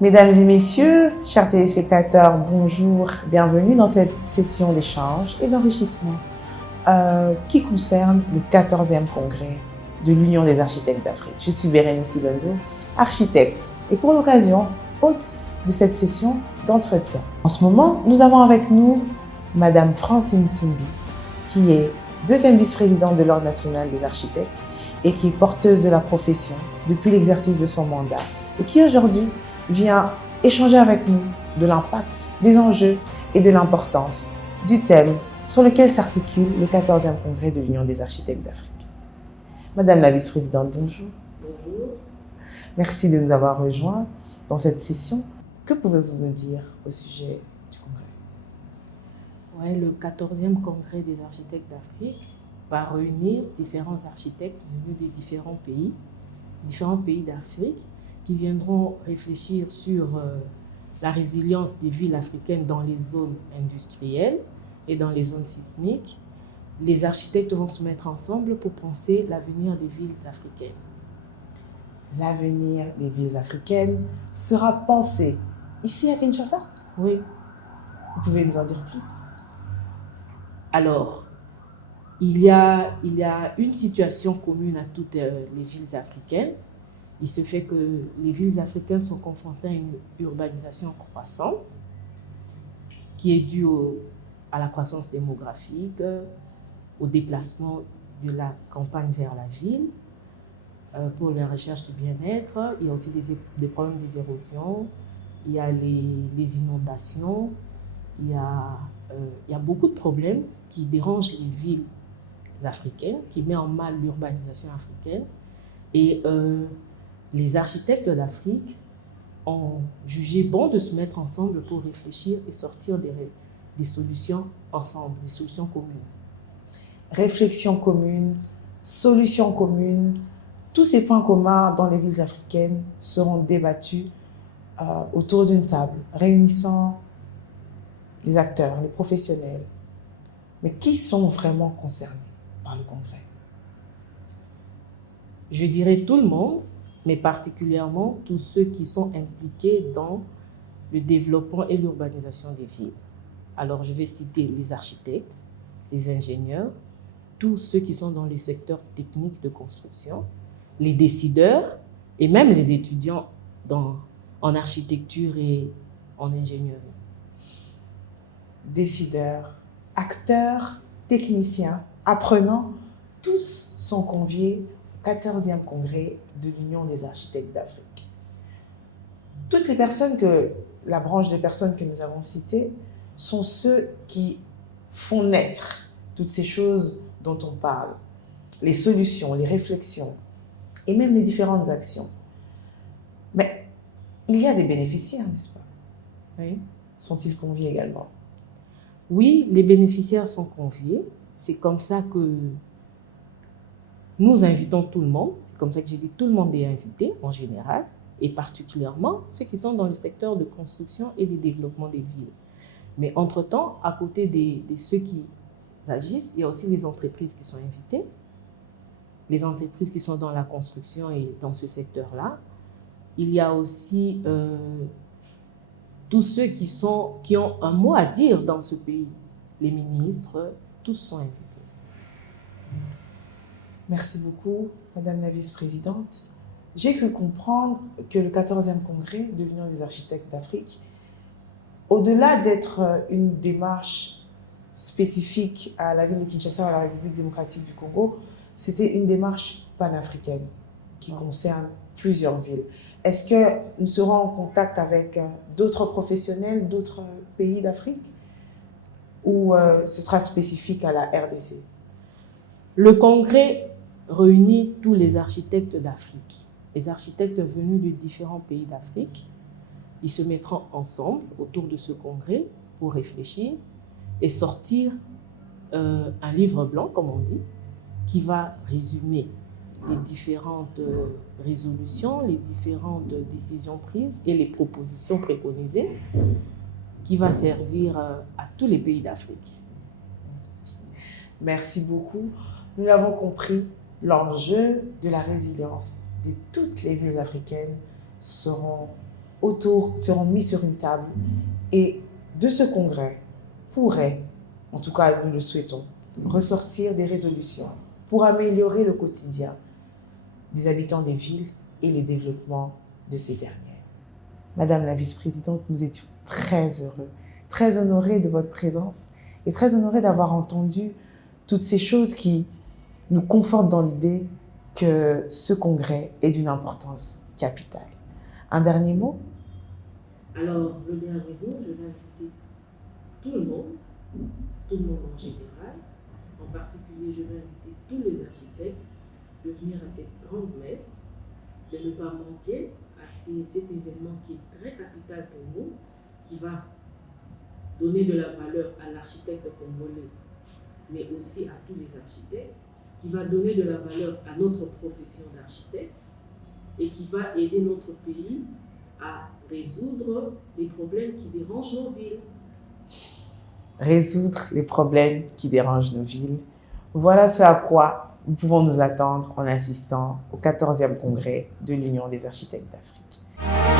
Mesdames et messieurs, chers téléspectateurs, bonjour, bienvenue dans cette session d'échange et d'enrichissement qui concerne le 14e congrès de l'Union des architectes d'Afrique. Je suis Bérénice Ilondo, architecte et pour l'occasion, hôte de cette session d'entretien. En ce moment, nous avons avec nous Madame Francine Simbi, qui est deuxième vice-présidente de l'Ordre national des architectes et qui est porteuse de la profession depuis l'exercice de son mandat et qui aujourd'hui vient échanger avec nous de l'impact, des enjeux et de l'importance du thème sur lequel s'articule le 14e congrès de l'Union des architectes d'Afrique. Madame la vice-présidente, bonjour. Bonjour. Merci de nous avoir rejoints dans cette session. Que pouvez-vous nous dire au sujet du congrès? Ouais, le 14e congrès des architectes d'Afrique va réunir différents architectes venus des différents pays d'Afrique, qui viendront réfléchir sur la résilience des villes africaines dans les zones industrielles et dans les zones sismiques. Les architectes vont se mettre ensemble pour penser l'avenir des villes africaines. L'avenir des villes africaines sera pensé ici à Kinshasa? Oui. Vous pouvez nous en dire plus? Alors, il y a une situation commune à toutes les villes africaines. Il se fait que les villes africaines sont confrontées à une urbanisation croissante qui est due à la croissance démographique, au déplacement de la campagne vers la ville, pour la recherche du bien-être. Il y a aussi des problèmes des érosions, il y a les inondations, il y a beaucoup de problèmes qui dérangent les villes africaines, qui mettent en mal l'urbanisation africaine. Et les architectes d'Afrique ont jugé bon de se mettre ensemble pour réfléchir et sortir des solutions ensemble, des solutions communes. Réflexion commune, solutions communes, tous ces points communs dans les villes africaines seront débattus autour d'une table, réunissant les acteurs, les professionnels. Mais qui sont vraiment concernés par le congrès? Je dirais tout le monde, mais particulièrement tous ceux qui sont impliqués dans le développement et l'urbanisation des villes. Alors, je vais citer les architectes, les ingénieurs, tous ceux qui sont dans les secteurs techniques de construction, les décideurs et même les étudiants en architecture et en ingénierie. Décideurs, acteurs, techniciens, apprenants, tous sont conviés au 14e congrès de l'Union des architectes d'Afrique. Toutes les personnes la branche de personnes que nous avons citées sont ceux qui font naître toutes ces choses dont on parle, les solutions, les réflexions et même les différentes actions. Mais il y a des bénéficiaires, n'est-ce pas? Oui. Sont-ils conviés également? Oui, les bénéficiaires sont conviés. C'est comme ça que nous invitons tout le monde. C'est comme ça que j'ai dit tout le monde est invité en général, et particulièrement ceux qui sont dans le secteur de construction et de développement des villes. Mais entre-temps, à côté de ceux qui agissent, il y a aussi les entreprises qui sont invitées, les entreprises qui sont dans la construction et dans ce secteur-là. Il y a aussi tous ceux qui ont un mot à dire dans ce pays. Les ministres, tous sont invités. Merci beaucoup, Madame la vice-présidente. J'ai cru comprendre que le 14e congrès de l'Union des architectes d'Afrique, au-delà d'être une démarche spécifique à la ville de Kinshasa, à la République démocratique du Congo, c'était une démarche panafricaine qui concerne plusieurs villes. Est-ce que nous serons en contact avec d'autres professionnels, d'autres pays d'Afrique, ou ce sera spécifique à la RDC? Le congrès réunit tous les architectes d'Afrique. Les architectes venus de différents pays d'Afrique, ils se mettront ensemble autour de ce congrès pour réfléchir et sortir un livre blanc, comme on dit, qui va résumer les différentes résolutions, les différentes décisions prises et les propositions préconisées, qui va servir à tous les pays d'Afrique. Merci beaucoup. Nous l'avons compris, l'enjeu de la résilience de toutes les villes africaines seront seront mis sur une table et de ce congrès pourrait, en tout cas nous le souhaitons, ressortir des résolutions pour améliorer le quotidien des habitants des villes et le développement de ces dernières. Madame la vice-présidente, nous étions très heureux, très honorés de votre présence et très honorés d'avoir entendu toutes ces choses qui nous confortent dans l'idée que ce congrès est d'une importance capitale. Un dernier mot? Alors, le dernier mot, je vais inviter tout le monde en général. En particulier, je vais inviter tous les architectes de venir à cette grande messe, de ne pas manquer à cet événement qui est très capital pour nous, qui va donner de la valeur à l'architecte congolais, mais aussi à tous les architectes, qui va donner de la valeur à notre profession d'architecte et qui va aider notre pays à résoudre les problèmes qui dérangent nos villes. Résoudre les problèmes qui dérangent nos villes. Voilà ce à quoi nous pouvons nous attendre en assistant au 14e congrès de l'Union des architectes d'Afrique.